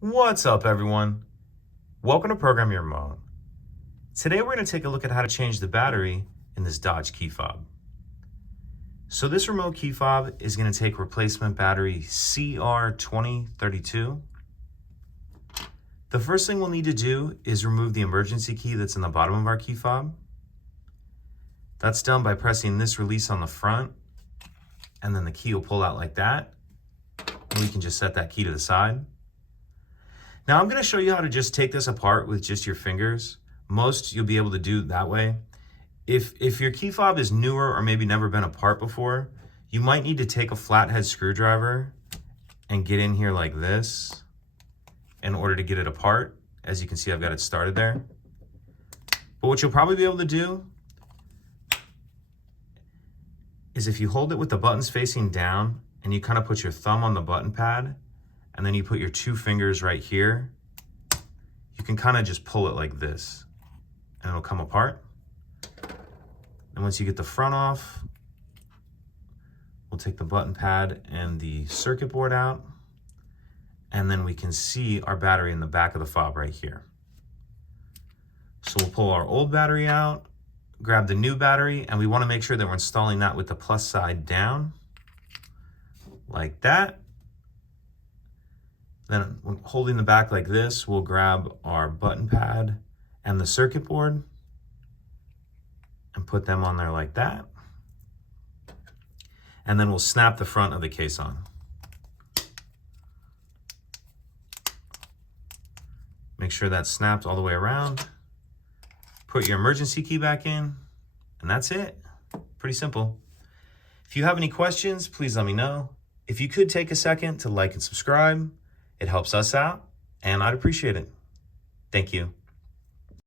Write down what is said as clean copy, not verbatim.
What's up, everyone? Welcome to Program Your Remote. Today we're going to take a look at how to change the battery in this Dodge key fob. So this remote key fob is going to take replacement battery CR2032. The first thing we'll need to do is remove the emergency key that's in the bottom of our key fob. That's done by pressing this release on the front, and then the key will pull out like that. And we can just set that key to the side. Now I'm going to show you how to just take this apart with just your fingers. Most you'll be able to do that way. If your key fob is newer or maybe never been apart before, you might need to take a flathead screwdriver and get in here like this in order to get it apart. As you can see, I've got it started there. But what you'll probably be able to do is if you hold it with the buttons facing down and you kind of put your thumb on the button pad, and then you put your two fingers right here, you can kind of just pull it like this and it'll come apart. And once you get the front off, we'll take the button pad and the circuit board out, and then we can see our battery in the back of the fob right here. So we'll pull our old battery out, grab the new battery, and we want to make sure that we're installing that with the plus side down, like that. Then holding the back like this, we'll grab our button pad and the circuit board and put them on there like that. And then we'll snap the front of the case on. Make sure that's snapped all the way around. Put your emergency key back in, and that's it. Pretty simple. If you have any questions, please let me know. If you could take a second to like and subscribe, it helps us out, and I'd appreciate it. Thank you.